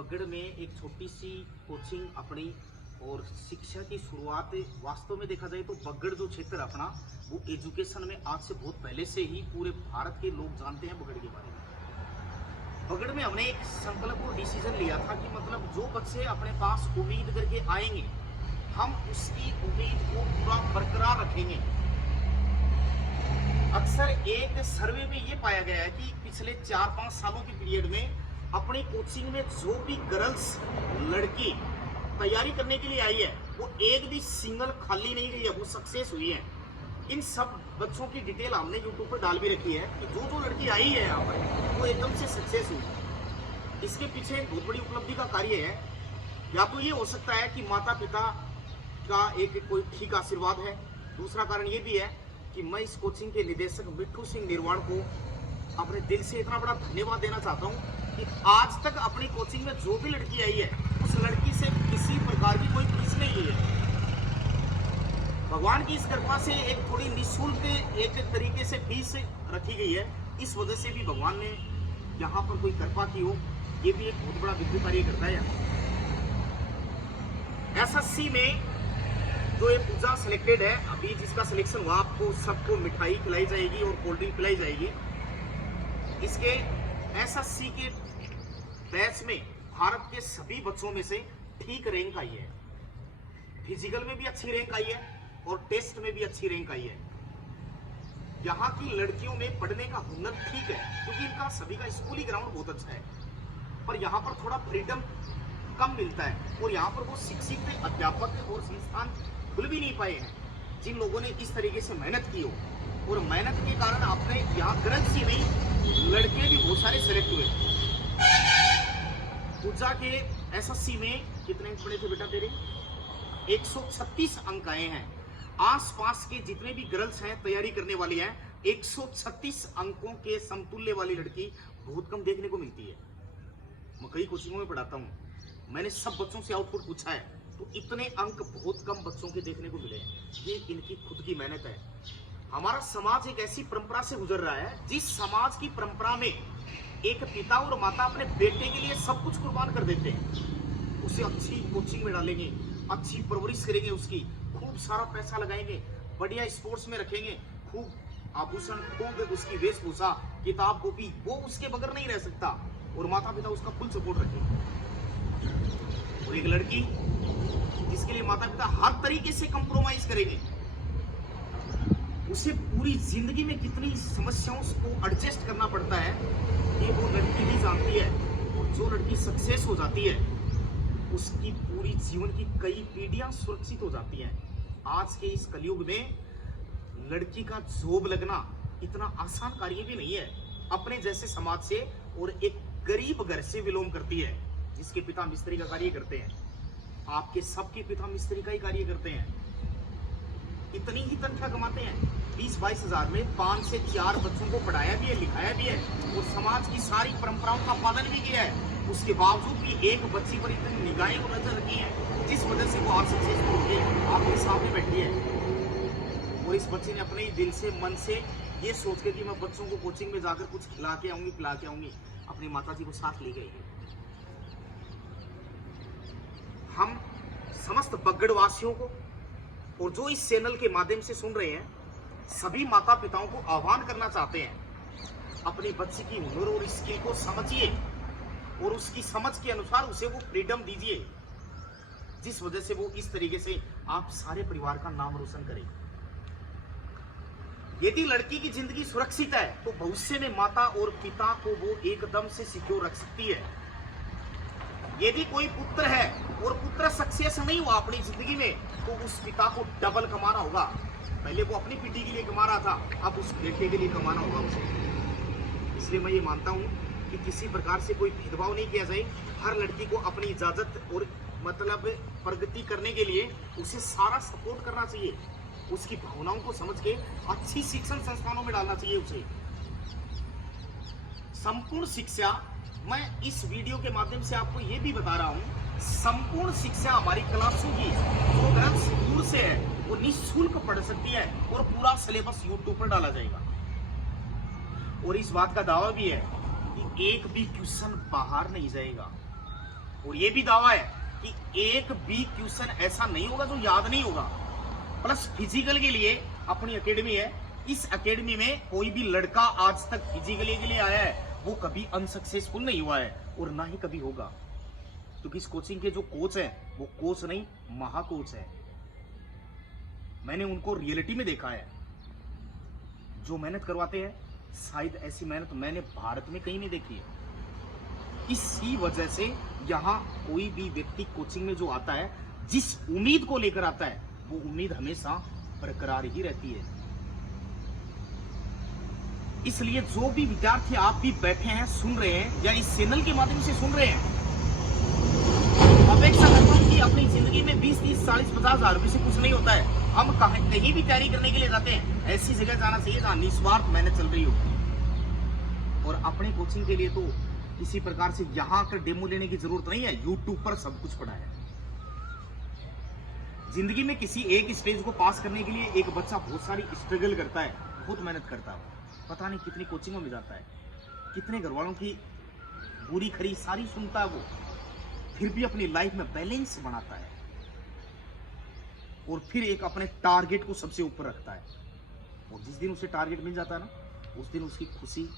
बगड़ में एक छोटी सी कोचिंग अपनी और शिक्षा की शुरुआत वास्तव में देखा जाए तो बगड़ जो क्षेत्र अपना वो एजुकेशन में आज से बहुत पहले से ही पूरे भारत के लोग जानते हैं बगड़ के बारे में। बगड़ में हमने एक संकल्प और डिसीजन लिया था कि मतलब जो बच्चे अपने पास उम्मीद करके आएंगे हम उसकी उम्मीद को पूरा बरकरार रखेंगे। अक्सर एक सर्वे में ये पाया गया है कि पिछले 4-5 सालों के पीरियड में अपनी कोचिंग में जो भी गर्ल्स लड़की तैयारी करने के लिए आई है वो एक भी सिंगल खाली नहीं गई है, वो सक्सेस हुई है। इन सब बच्चों की डिटेल हमने यूट्यूब पर डाल भी रखी है कि जो जो लड़की आई है यहाँ पर वो एकदम से सक्सेस हुई। इसके पीछे एक बहुत बड़ी उपलब्धि का कार्य है। या तो ये हो सकता है कि माता पिता का एक कोई ठीक आशीर्वाद है, दूसरा कारण ये भी है कि मैं इस कोचिंग के निदेशक मिट्ठू सिंह निर्वाण को अपने दिल से इतना बड़ा धन्यवाद देना चाहता हूँ कि आज तक अपनी कोचिंग में जो भी लड़की आई है उस लड़की से किसी प्रकार की कोई फीस नहीं ली है। भगवान की इस कृपा से एक थोड़ी निःशुल्क एक तरीके से फीस रखी गई है, इस वजह से भी भगवान ने यहाँ पर कोई कृपा की हो, ये भी एक बहुत बड़ा विधि कार्य करता है। एसएससी में जो ये पूजा सिलेक्टेड है, अभी जिसका सिलेक्शन हुआ आपको सबको मिठाई खिलाई जाएगी और कोल्ड ड्रिंक पिलाई जाएगी। इसके एसएससी के बैच में भारत के सभी बच्चों में से ठीक रैंक आई है, फिजिकल में भी अच्छी रैंक आई है और टेस्ट में भी अच्छी रैंक आई है। यहाँ की लड़कियों में पढ़ने का हुनर ठीक है क्योंकि इनका सभी का स्कूली ग्राउंड बहुत अच्छा है, पर यहाँ पर थोड़ा फ्रीडम कम मिलता है और यहाँ पर वो शिक्षित अध्यापक और संस्थान खुल भी नहीं पाए हैं जिन लोगों ने इस तरीके से मेहनत की हो। और मेहनत के कारण आपने यहाँ गर्ल्स ही नहीं लड़के भी बहुत सारे सेलेक्ट हुए। पूजा के एसएससी में कितने अंक पड़े थे बेटा तेरे? 136 अंक आए हैं। आसपास के जितने भी गर्ल्स हैं तैयारी करने वाली हैं 136 अंकों के समतुल्य वाली लड़की बहुत कम देखने को मिलती है। मैं कई कोचिंगों में पढ़ाता हूँ, मैंने सब बच्चों से आउटपुट पूछा है तो इतने अंक बहुत कम बच्चों के देखने को मिले हैं। ये इनकी खुद की मेहनत है। हमारा समाज एक ऐसी परंपरा से गुजर रहा है जिस समाज की परंपरा में एक पिता और माता अपने बेटे के लिए सब कुछ कुर्बान कर देते हैं। उसे अच्छी कोचिंग में डालेंगे, अच्छी परवरिश करेंगे, उसकी खूब सारा पैसा लगाएंगे, बढ़िया स्पोर्ट्स में रखेंगे, खूब आभूषण, खूब उसकी वेशभूषा, किताब कॉपी, वो उसके बगैर नहीं रह सकता और माता पिता उसका फुल सपोर्ट रखेंगे। और एक लड़की जिसके लिए माता पिता हर तरीके से कंप्रोमाइज करेंगे, उसे पूरी जिंदगी में कितनी समस्याओं को एडजस्ट करना पड़ता है ये वो लड़की ही जानती है। और जो लड़की सक्सेस हो जाती है उसकी पूरी जीवन की कई पीढ़ियां सुरक्षित हो जाती हैं। आज के इस कलयुग में लड़की का जॉब लगना इतना आसान कार्य भी नहीं है। अपने जैसे समाज से और एक गरीब घर से बिलोंग करती है जिसके पिता मिस्त्री का कार्य करते हैं। आपके सबके पिता मिस्त्री का ही कार्य करते हैं, इतनी ही तनख्वाह कमाते हैं। 20-22 हजार में 5 से 4 बच्चों को पढ़ाया भी है, लिखाया भी है और समाज की सारी परंपराओं का पालन भी किया है। उसके बावजूद भी एक बच्ची पर इतनी निगाहें और नजर रखी है जिस वजह से वो आज सक्सेसफुल होकर आपके सामने बैठी है। और इस बच्चे ने अपने दिल से, मन से ये सोच के कि मैं बच्चों को कोचिंग में जाकर कुछ खिला के आऊंगी, पिला के आऊंगी, अपनी माता जी को साथ ले गई है। हम समस्त बगड़ वासियों को और जो इस चैनल के माध्यम से सुन रहे हैं सभी माता पिताओं को आह्वान करना चाहते हैं, अपनी बच्ची की हुनर और स्किल को समझिए और उसकी समझ के अनुसार उसे वो फ्रीडम दीजिए जिस वजह से वो इस तरीके से आप सारे परिवार का नाम रोशन करें। यदि लड़की की जिंदगी सुरक्षित है तो भविष्य में माता और पिता को वो एकदम से सिक्योर रख सकती है। यदि कोई पुत्र है और पुत्र सक्सेस नहीं हुआ अपनी जिंदगी में तो उस पिता को डबल कमाना होगा। पहले वो अपनी बेटी के लिए कमा रहा था, अब उस बेटे के लिए कमाना होगा उसे। इसलिए मैं ये मानता हूँ कि किसी प्रकार से कोई भेदभाव नहीं किया जाए। हर लड़की को अपनी इजाजत और मतलब प्रगति करने के लिए उसे सारा सपोर्ट करना चाहिए। उसकी भावनाओं को समझ के अच्छी शिक्षण संस्थानों में डालना चाहिए उसे। संपूर्ण शिक्षा, मैं इस वीडियो के माध्यम से आपको ये भी बता रहा हूँ, संपूर्ण शिक्षा हमारी क्लासों की जो गर्ल्स दूर से है वो निःशुल्क पढ़ सकती है और पूरा सिलेबस यूट्यूब पर डाला जाएगा। और इस बात का दावा भी है कि एक भी क्वेश्चन बाहर नहीं जाएगा। और ये भी दावा है कि एक भी क्वेश्चन ऐसा नहीं होगा जो याद नहीं होगा। प्लस फिजिकल के लिए अपनी एकेडमी है, इस एकेडमी में कोई भी लड़का आज तक फिजिकली के लिए आया है वो कभी अनसक्सेसफुल नहीं हुआ है और ना ही कभी होगा, क्योंकि इस कोचिंग के जो कोच है वो कोच नहीं महा कोच है। मैंने उनको रियलिटी में देखा है, जो मेहनत करवाते हैं शायद ऐसी मेहनत मैंने भारत में कहीं नहीं देखी है। इसी वजह से यहाँ कोई भी व्यक्ति कोचिंग में जो आता है जिस उम्मीद को लेकर आता है वो उम्मीद हमेशा बरकरार ही रहती है। इसलिए जो भी विद्यार्थी आप भी बैठे हैं सुन रहे हैं या इस चैनल के माध्यम से सुन रहे हैं, अपेक्षा करता हूं कि अपनी जिंदगी में 20, 30, 40, 50 हजार रुपए से कुछ नहीं होता है। हम कहीं भी तैयारी करने के लिए जाते हैं, ऐसी जगह जाना चाहिए जहां निस्वार्थ मेहनत चल रही हो। और अपने कोचिंग के लिए तो किसी प्रकार से यहाँ आकर डेमो लेने की जरूरत नहीं है, यूट्यूब पर सब कुछ पड़ा है। जिंदगी में किसी एक स्टेज को पास करने के लिए एक बच्चा बहुत सारी स्ट्रगल करता है, बहुत मेहनत करता है, पता नहीं कितनी कोचिंगों में जाता है, कितने घर वालों की बुरी खरी सारी सुनता है वो, फिर भी अपनी लाइफ में बैलेंस बनाता है और फिर एक अपने टारगेट को सबसे ऊपर रखता है। और जिस दिन उसे टारगेट मिल जाता है ना, उस दिन उसकी खुशी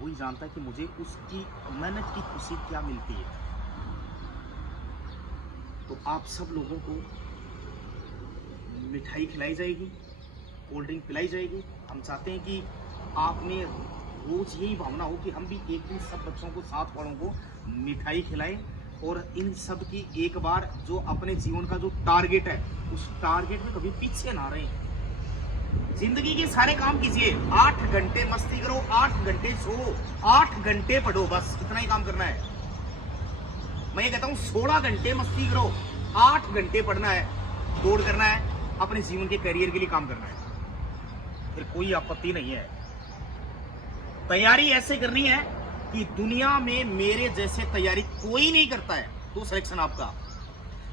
वही जानता है कि मुझे उसकी मेहनत की खुशी क्या मिलती है। तो आप सब लोगों को मिठाई खिलाई जाएगी, कोल्ड ड्रिंक पिलाई जाएगी। हम चाहते हैं कि आप में रोज यही भावना हो कि हम भी एक दिन सब बच्चों को, साथ वालों को मिठाई खिलाएं और इन सब की एक बार जो अपने जीवन का जो टारगेट है उस टारगेट में कभी पीछे ना रहें। जिंदगी के सारे काम कीजिए, 8 घंटे मस्ती करो, 8 घंटे सो, 8 घंटे पढ़ो, बस इतना ही काम करना है। मैं ये कहता हूँ 16 घंटे मस्ती करो, 8 घंटे पढ़ना है, दौड़ करना है, अपने जीवन के करियर के लिए काम करना है, फिर कोई आपत्ति नहीं है। तैयारी ऐसे करनी है कि दुनिया में मेरे जैसे तैयारी कोई नहीं करता है तो सिलेक्शन आपका।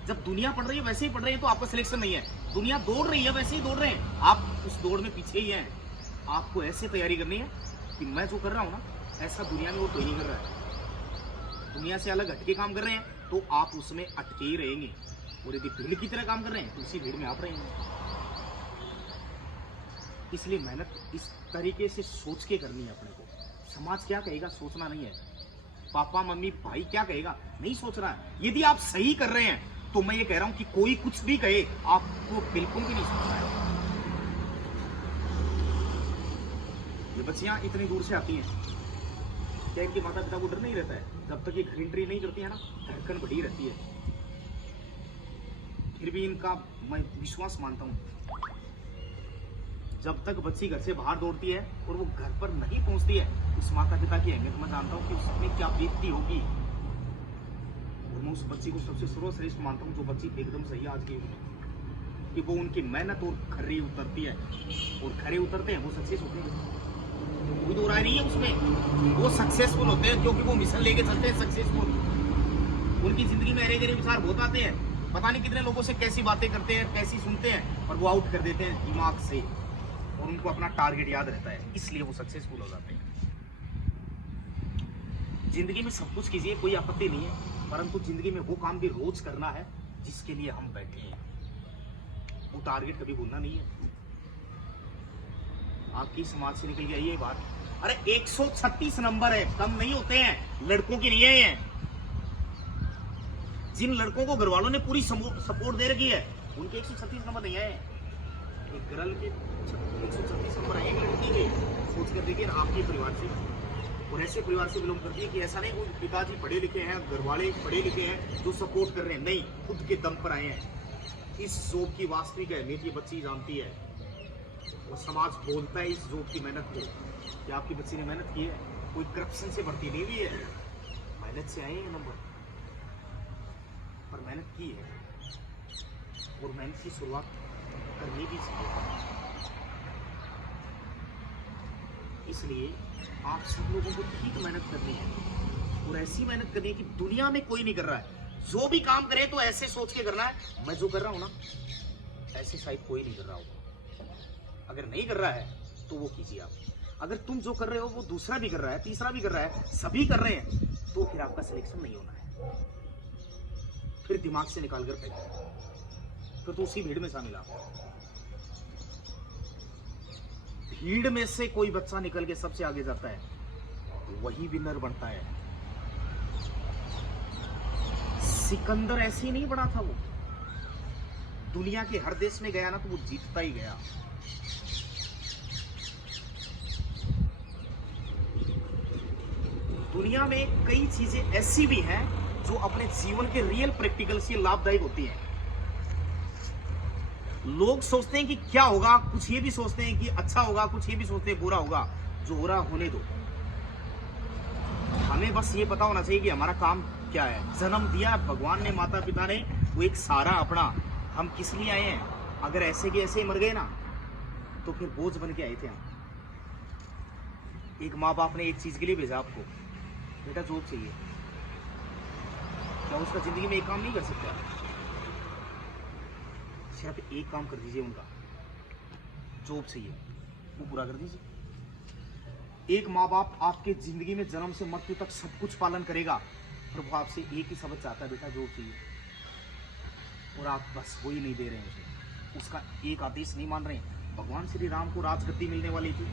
जब दुनिया पढ़ रही है वैसे ही पढ़ रही है तो आपका सिलेक्शन नहीं है। दुनिया दौड़ रही है वैसे ही दौड़ रहे हैं, आप उस दौड़ में पीछे ही हैं। आपको ऐसे तैयारी करनी है कि मैं जो कर रहा हूं ना ऐसा दुनिया में वो कोई नहीं कर रहा है। दुनिया से अलग हटके काम कर रहे हैं तो आप उसमें अटके ही रहेंगे, और यदि भीड़ की तरह काम कर रहे हैं तो उसी भीड़ में आप रहेंगे। इसलिए मेहनत इस तरीके से सोच के करनी है अपने को। समाज क्या कहेगा सोचना नहीं है, पापा मम्मी भाई क्या कहेगा नहीं सोचना है। यदि आप सही कर रहे हैं तो मैं ये कह रहा हूं कि कोई कुछ भी कहे आपको बिल्कुल भी नहीं सोचना है। ये बच्चियां इतनी दूर से आती हैं, क्या इनके माता पिता को डर नहीं रहता है? जब तक ये घर एंट्री नहीं करती है ना, धड़कन बढ़ी रहती है। फिर भी इनका मैं विश्वास मानता हूं, जब तक बच्ची घर से बाहर दौड़ती है और वो घर पर नहीं पहुंचती है, उस माता पिता की अहमियत मैं जानता हूं कि उसमें क्या बीतती होगी। और मैं उस बच्ची को सबसे सर्वश्रेष्ठ मानता हूं जो बच्ची एकदम सही आज की उम्र कि वो उनकी मेहनत और खरी उतरती है, और खरे उतरते हैं वो सक्सेस होते हैं। कोई दो राय नहीं है उसमें, वो सक्सेसफुल होते हैं क्योंकि वो मिशन लेके चलते हैं सक्सेसफुल। उनकी जिंदगी में अरे गरे विचार बहुत आते हैं, पता नहीं कितने लोगों से कैसी बातें करते हैं, कैसी सुनते हैं, और वो आउट कर देते हैं दिमाग से, और उनको अपना टारगेट याद रहता है, इसलिए वो सक्सेसफुल हो जाते हैं। जिंदगी में सब कुछ कीजिए, कोई आपत्ति नहीं है, परंतु जिंदगी में वो काम भी रोज करना है जिसके लिए हम बैठे हैं। वो टारगेट कभी भूलना नहीं है। आपकी समाज से निकल गया ये बात, अरे 136 नंबर है, कम नहीं होते हैं, लड़कों की नहीं है ये। जिन लड़कों को घर वालों ने पूरी सपोर्ट दे रखी है उनके 136 नंबर नहीं है। एक गर्ल के 136 नंबर है, एक लड़की के। सोच कर देखिए आपके परिवार से, और ऐसे परिवार से बिलोंग करती है कि ऐसा नहीं कोई पिताजी पढ़े लिखे हैं, घर वाले पढ़े लिखे हैं जो सपोर्ट कर रहे हैं, नहीं, खुद के दम पर आए हैं। इस जॉब की वास्तविक अहमियत ये बच्ची जानती है, और समाज बोलता है इस जॉब की मेहनत को कि आपकी बच्ची ने मेहनत की है, कोई करप्शन से भर्ती नहीं हुई है, मेहनत से आए हैं नंबर, पर मेहनत की है, और मेहनत की शुरुआत करनी भी चाहिए। इसलिए आप सब लोगों को ठीक मेहनत करनी है, और ऐसी मेहनत करनी है कि दुनिया में कोई नहीं कर रहा है। जो भी काम करे तो ऐसे सोच के करना है, मैं जो कर रहा हूं ना ऐसे शायद कोई नहीं कर रहा होगा। अगर नहीं कर रहा है तो वो कीजिए आप। अगर तुम जो कर रहे हो वो दूसरा भी कर रहा है, तीसरा भी कर रहा है, सभी कर रहे हैं, तो फिर आपका सिलेक्शन नहीं होना है। फिर दिमाग से निकाल कर फेंक दिया, फिर तो उसी भीड़ में शामिल आ। भीड़ में से कोई बच्चा निकल के सबसे आगे जाता है, वही विनर बनता है। सिकंदर ऐसे ही नहीं बना था, वो दुनिया के हर देश में गया ना तो वो जीतता ही गया। दुनिया में कई चीजें ऐसी भी हैं जो अपने जीवन के रियल प्रैक्टिकल से लाभदायक होती हैं। लोग सोचते हैं कि क्या होगा, कुछ ये भी सोचते हैं कि अच्छा होगा, कुछ ये भी सोचते हैं बुरा होगा। जो हो रहा होने दो, हमें बस ये पता होना चाहिए कि हमारा काम क्या है। जन्म दिया भगवान ने, माता पिता ने, वो एक सारा अपना, हम किस लिए आए हैं। अगर ऐसे के ऐसे ही मर गए ना तो फिर बोझ बन के आए थे हम। एक माँ बाप ने एक चीज के लिए भेजा आपको, बेटा जॉब चाहिए, क्या उसका जिंदगी में एक काम नहीं कर सकता? सिर्फ एक काम कर दीजिए, उनका जॉब चाहिए वो पूरा कर दीजिए। एक माँ बाप आपके जिंदगी में जन्म से मृत्यु तक सब कुछ पालन करेगा, और वो आपसे एक ही शब्द चाहता है, बेटा जॉब चाहिए, और आप बस वही नहीं दे रहे हैं उसे, उसका एक आदेश नहीं मान रहे हैं। भगवान श्री राम को राजगद्दी मिलने वाली थी।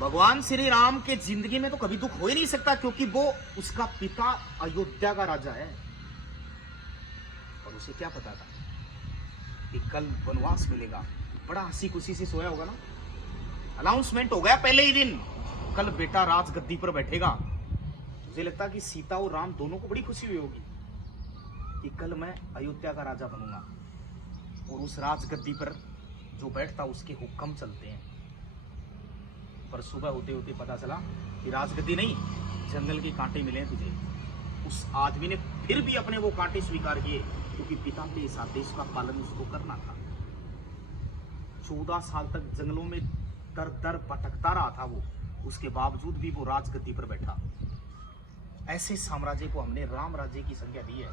भगवान श्री राम के जिंदगी में तो कभी दुख हो ही नहीं सकता, क्योंकि वो उसका पिता अयोध्या का राजा है। और उसे क्या पता था कि कल वनवास मिलेगा। बड़ा हंसी खुशी से सोया होगा ना, अनाउंसमेंट हो गया पहले ही दिन, कल बेटा राजगद्दी पर बैठेगा। मुझे लगता है कि सीता और राम दोनों को बड़ी खुशी हुई होगी कि कल मैं अयोध्या का राजा बनूंगा, और उस राजगद्दी पर जो बैठता उसके हुक्म चलते हैं। पर सुबह होते होते पता चला कि राजगद्दी नहीं, जंगल के कांटे मिले तुझे। उस आदमी ने फिर भी अपने वो कांटे स्वीकार किए, क्योंकि पिता के इस आदेश का पालन उसको करना था। 14 साल तक जंगलों में दर दर भटकता रहा था वो, उसके बावजूद भी वो राजगद्दी पर बैठा। ऐसे साम्राज्य को हमने राम राज्य की संज्ञा दी है।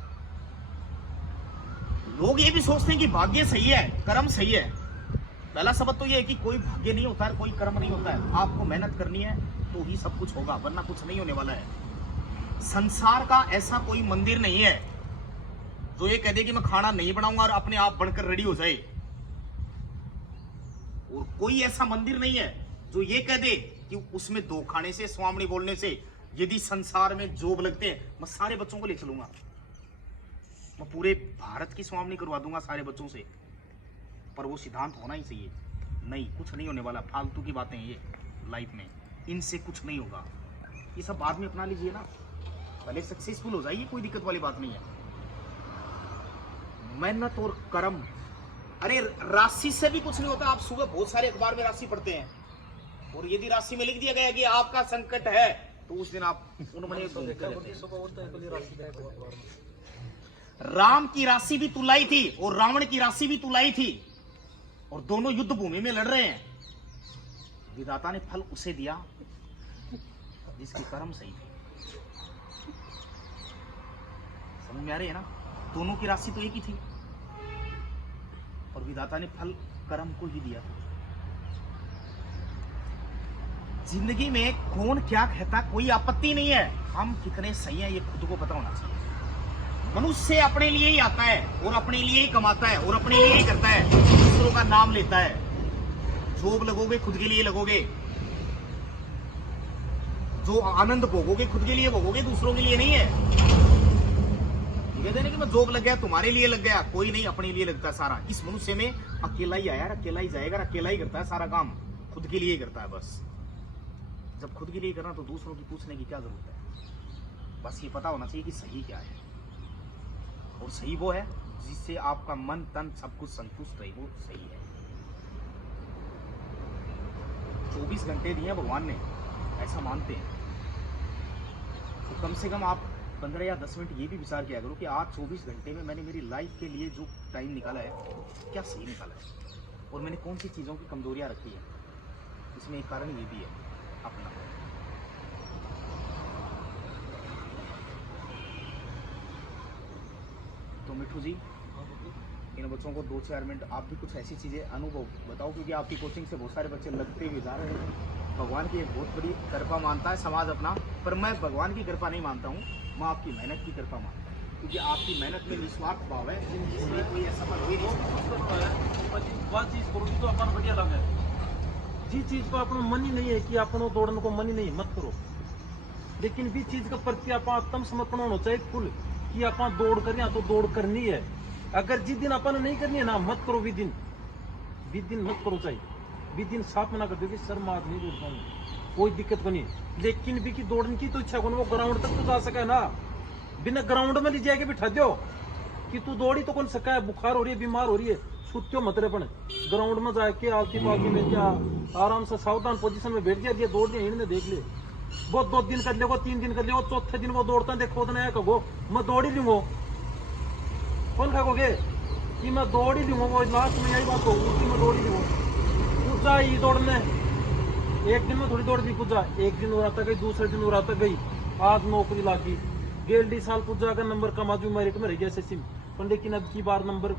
लोग ये भी सोचते हैं कि भाग्य सही है, कर्म सही है। पहला सबक तो ये है कि कोई भाग्य नहीं होता है, कोई कर्म नहीं होता है। आपको मेहनत करनी है तो ही सब कुछ होगा, वरना कुछ नहीं होने वाला है। संसार का ऐसा कोई मंदिर नहीं है जो ये कह दे कि मैं खाना नहीं बनाऊंगा और अपने आप बनकर रेडी हो जाए। और कोई ऐसा मंदिर नहीं है जो ये कह दे कि उसमें दो खाने से, स्वामी बोलने से, यदि संसार में जॉब लगते हैं मैं सारे बच्चों को ले चलूंगा, मैं पूरे भारत की स्वामी करवा दूंगा सारे बच्चों से। पर वो सिद्धांत होना ही चाहिए। नहीं, कुछ नहीं होने वाला, फालतू की बातें ये लाइफ में, इनसे कुछ नहीं होगा। ये सब बाद में अपना लीजिए ना, पहले सक्सेसफुल हो जाइए, कोई दिक्कत वाली बात नहीं है। मेहनत और कर्म, अरे राशि से भी कुछ नहीं होता। आप सुबह बहुत सारे अखबार में राशि पढ़ते हैं, और यदि राशि में लिख दिया गया कि आपका संकट है तो उस दिन आप राम की राशि भी तुलाई थी और रावण की राशि भी तुलाई थी, और दोनों युद्ध भूमि में लड़ रहे हैं। विधाता ने फल उसे दिया जिसके कर्म सही थे। समझ में आ रही है ना? दोनों की राशि तो एक ही थी, और विधाता ने फल कर्म को ही दिया। जिंदगी में कौन क्या कहता कोई आपत्ति नहीं है, हम कितने सही हैं ये खुद को पता होना चाहिए। मनुष्य अपने लिए ही आता है और अपने लिए ही कमाता है और अपने लिए ही करता है, दूसरों का नाम लेता है। जॉब लगोगे खुद के लिए लगोगे, जो आनंद भोगोगे खुद के लिए भोगोगे, दूसरों के लिए नहीं है। कहते हैं कि मैं जॉब लग गया तुम्हारे लिए लग गया, कोई नहीं, अपने लिए लगता है सारा। इस मनुष्य में अकेला ही आया, अकेला ही जाएगा, अकेला ही करता है सारा काम, खुद के लिए ही करता है बस। जब खुद के लिए करना तो दूसरों की पूछने की क्या जरूरत है? बस ये पता होना चाहिए कि सही क्या है, और सही वो है जिससे आपका मन तन सब कुछ संतुष्ट रहे, वो सही है। 24 घंटे दिए भगवान ने, ऐसा मानते हैं, तो कम से कम आप 15 या 10 मिनट ये भी विचार किया करो कि आज 24 घंटे में मैंने मेरी लाइफ के लिए जो टाइम निकाला है क्या सही निकाला है, और मैंने कौन सी चीज़ों की कमजोरियां रखी है। इसमें एक कारण ये भी है अपना। तो मिठू जी, इन बच्चों को 2-4 मिनट आप भी कुछ ऐसी चीज़ें अनुभव बताओ, क्योंकि आपकी कोचिंग से बहुत सारे बच्चे लगते हुए जा रहे हैं। भगवान की एक बहुत बड़ी कृपा मानता है समाज अपना, पर मैं भगवान की कृपा नहीं मानता हूँ, मैं आपकी मेहनत की कृपा मानता हूँ। क्योंकि आपकी मेहनत में निस्वार्थ भाव है, इसलिए कोई असफल हो ही नहीं सकता। चीज करो तो अपन बढ़िया लगे। जी चीज को अपन मन ही नहीं है कि अपन दौड़ने को मन ही नहीं, मत करो। लेकिन भी चीज के प्रति आप आत्म समर्पण होना चाहिए फुल, कि अपन दौड़ कर तो दौड़ करनी है। अगर जिस दिन अपन नहीं करनी है ना, मत करो। भी दिन मत करो। चाहिए भी दिन साफ मना कर दो कि सर मैं आज नहीं दौड़ पाऊंगा, कोई दिक्कत को नहीं। लेकिन भी की दौड़ने की तो इच्छा को वो ग्राउंड तक तो जा सके ना। बिना ग्राउंड में ले जाके बिठा दो कि तू दौड़ी तो कौन सका है, बुखार हो रही है, बीमार हो रही है, छुट्टियों मतरेपन ग्राउंड में जाके आलती पालती में क्या आराम से सावधान पोजीशन में बैठ गया, दौड़ लिया, इन्होंने देख लिया। वो 2 दिन कर लेगो, 3 दिन कर लेगो, चौथे दिन वो दौड़ता देखो तो नया कहो मैं दौड़ ही लूंगा। कौन कहोगे कि मैं दौड़ ही लूंगा? वो लास्ट में यही बात होगी कि मैं दौड़ ही लूंगा। पूजा ही दौड़ने एक दिन में थोड़ी दौड़ दी पूजा, एक दिन हो रहा था गई, दूसरे दिन हो रहा था गई, आज नौकरी लागी 1.5 साल पूजा का नंबर कमाजू मेरिट में रह गया एसएससी में। पर लेकिन अब की बार नंबर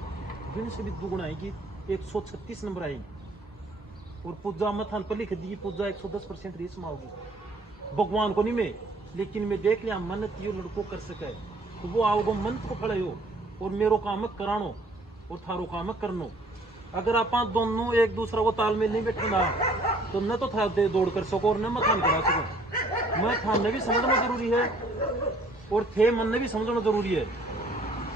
दिन से भी दुगुना आएगी, 136 नंबर आएंगे। और पूजा मथान पर लिख दी पूजा 110% रेस में आओगी। भगवान को नहीं मैं, लेकिन मैं देख लिया मन तियो लड़को कर सके तो वो आओगो मन को फड़े हो और मेरो काम करानो और थारो काम करनो। अगर आप दोनों एक दूसरा को तालमेल नहीं बैठना तो न तो था दौड़ कर सको और न मथान करा सको। मैं थाने भी समझना जरूरी है और थे मन ने भी समझना जरूरी है।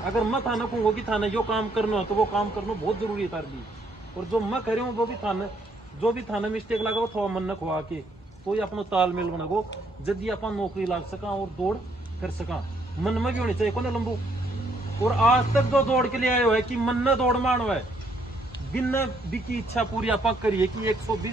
अगर मैं थाना कहूँगा कि थाने जो काम करना है तो वो काम करना बहुत जरूरी है तार भी। और जो मैं कह रही हूँ वो भी थाने जो भी थाने मिस्टेक लगा वो थोड़ा मन न खुआ के तो अपना तालमेल बना गो जदि अपन नौकरी लाग सका और दौड़ कर सका। मन में भी होनी चाहिए कौन लंबू। और आज तक जो दौड़ के लिए आए हो है कि मन न दौड़ मानो है बिना भी की इच्छा पूरी आप करिए कि 120